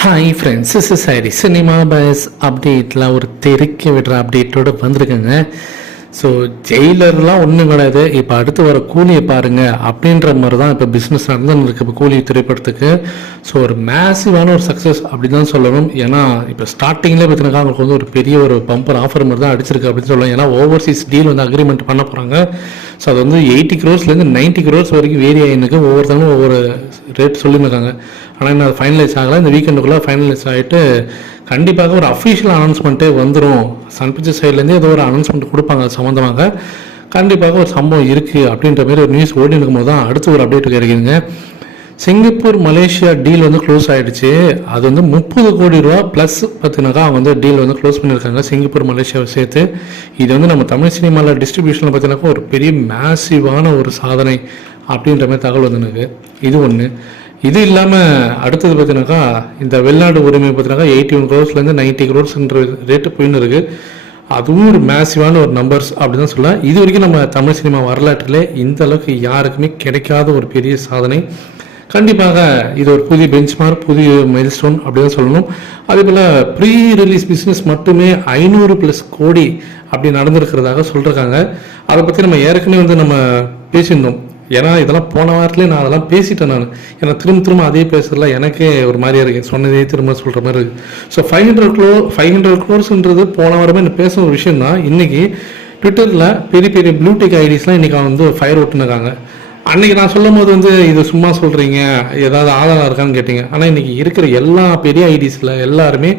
Hi friends, this is Hari. Cinema bus அப்டேட்டில் ஒரு தெறிக்க விடுற அப்டேட்டோடு வந்திருக்குங்க. ஸோ ஜெயிலர்லாம் ஒன்றும் கிடையாது, இப்போ அடுத்து வர கூலியை பாருங்கள் அப்படின்ற மாதிரி தான் இப்போ பிஸ்னஸ் நடந்துன்னு இருக்குது இப்போ கூலி திரைப்படத்துக்கு. ஸோ ஒரு மேசிவான ஒரு சக்ஸஸ் அப்படி தான் சொல்லணும். ஏன்னா இப்போ ஸ்டார்டிங்லேயே பார்த்தீங்கன்னா அவங்களுக்கு வந்து ஒரு பெரிய ஒரு பம்பர் ஆஃபர் மாதிரி தான் அடிச்சிருக்கு அப்படின்னு சொல்லலாம். ஏன்னா ஓவர்சீஸ் டீல் வந்து அக்ரிமெண்ட் பண்ண போகிறாங்க. ஸோ அது வந்து 80 crores $90 crores வரைக்கும் வேரி ஆகிருக்கு. ஒவ்வொருத்தவங்களும் ஒவ்வொரு ரேட் சொல்லியிருக்காங்க. ஆனால் இன்னும் அது ஃபைனலைஸ் ஆகலை. இந்த வீக்கெண்டுக்குள்ளே ஃபைனலைஸ் ஆகிட்டு கண்டிப்பாக ஒரு அஃபிஷியல் அனௌன்ஸ்மெண்ட்டே வந்துடும். சன் பிக்சர்ஸ் சைட்லேருந்து ஏதோ ஒரு அனௌன்ஸ்மெண்ட் கொடுப்பாங்க அது சம்மந்தமாக. கண்டிப்பாக ஒரு சம்பவம் இருக்குது அப்படின்ற மாதிரி ஒரு நியூஸ் ஓடி இருக்கும்போது தான் அடுத்து ஒரு அப்டேட் கிடைக்குதுங்க. சிங்கப்பூர் மலேசியா டீல் வந்து க்ளோஸ் ஆகிடுச்சு. அது வந்து 30 கோடி ரூபா ப்ளஸ் பார்த்தினாக்கா அவங்க வந்து டீல் வந்து க்ளோஸ் பண்ணியிருக்காங்க சிங்கப்பூர் மலேசியாவை சேர்த்து. இது வந்து நம்ம தமிழ் சினிமாவில் டிஸ்ட்ரிபியூஷனில் பார்த்தினாக்கா ஒரு பெரிய மேசிவான ஒரு சாதனை அப்படின்ற மாதிரி தகவல் வந்து எனக்கு இது ஒன்று. இது இல்லாமல் அடுத்தது பார்த்தீங்கன்னாக்கா இந்த வெளிநாடு உரிமை பார்த்தீங்கன்னாக்கா 81 crores $90 crores ரேட்டு போயின்னு இருக்குது. அதுவும் ஒரு மேசிவான ஒரு நம்பர்ஸ் அப்படி தான் சொல்லலாம். இது வரைக்கும் நம்ம தமிழ் சினிமா வரலாற்றிலே இந்த அளவுக்கு யாருக்குமே கிடைக்காத ஒரு பெரிய சாதனை. கண்டிப்பாக இது ஒரு புதிய பெஞ்ச்மார்க், புதிய மைல்ஸ்டோன் அப்படி தான் சொல்லணும். அதே போல் ப்ரீ ரிலீஸ் பிஸ்னஸ் மட்டுமே 500+ கோடி அப்படி நடந்திருக்கிறதாக சொல்லியிருக்காங்க. அதை பற்றி நம்ம ஏற்கனவே வந்து நம்ம பேசியிருந்தோம். ஏன்னா இதெல்லாம் போன வாரத்துலேயே நான் அதெல்லாம் பேசிட்டேன். நான் ஏன்னா திரும்ப அதே பேசுறதுல எனக்கே ஒரு மாதிரியா இருக்குது, சொன்னதே திரும்ப சொல்கிற மாதிரி இருக்குது. ஸோ 500 crores போன வாரமே நான் பேசுகிற ஒரு விஷயம் தான். இன்றைக்கி ட்விட்டரில் பெரிய பெரிய ப்ளூடெக் ஐடிஸ்லாம் இன்றைக்கி வந்து ஃபயர் விட்டுனுக்காங்க. அன்றைக்கி நான் சொல்லும் போது வந்து இது சும்மா சொல்கிறீங்க, ஏதாவது ஆதாரம் இருக்கான்னு கேட்டிங்க. ஆனால் இன்றைக்கி இருக்கிற எல்லா பெரிய ஐடிஸில் எல்லாருமே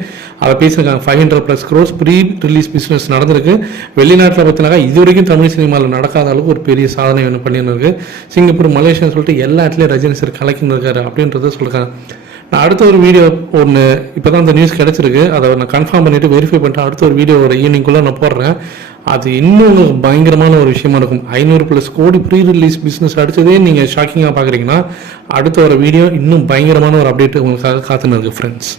அதை பேசியிருக்காங்க. 500+ crores ப்ரீ ரிலீஸ் பிஸ்னஸ் நடந்திருக்கு. வெளிநாட்டில் பார்த்தினாக்கா இது வரைக்கும் தமிழ் சினிமாவில் நடக்காத அளவுக்கு ஒரு பெரிய சாதனை ஒன்று பண்ணிருக்கு. சிங்கப்பூர் மலேசியான்னு சொல்லிட்டு எல்லா இடத்துலையும் ரஜினி சார் கலக்கின்னு இருக்காரு அப்படின்றத சொல்லியிருக்காங்க. நான் அடுத்த ஒரு வீடியோ ஒன்று இப்போ தான் அந்த நியூஸ் கிடச்சிருக்கு, அதை நான் கன்ஃபார்ம் பண்ணிவிட்டு வெரிஃபை பண்ணிட்டு அடுத்த ஒரு வீடியோ ஒரு ஈவினிங்குள்ளே நான் போடுறேன். அது இன்னும் உங்களுக்கு பயங்கரமான ஒரு விஷயமா இருக்கும். 500+ கோடி ப்ரீ ரிலீஸ் பிஸ்னஸ் அடித்ததே நீங்கள் ஷாக்கிங்காக பார்க்குறீங்கன்னா அடுத்த ஒரு வீடியோ இன்னும் பயங்கரமான ஒரு அப்டேட் உங்களுக்காக காத்துன்னு இருக்குது ஃப்ரெண்ட்ஸ்.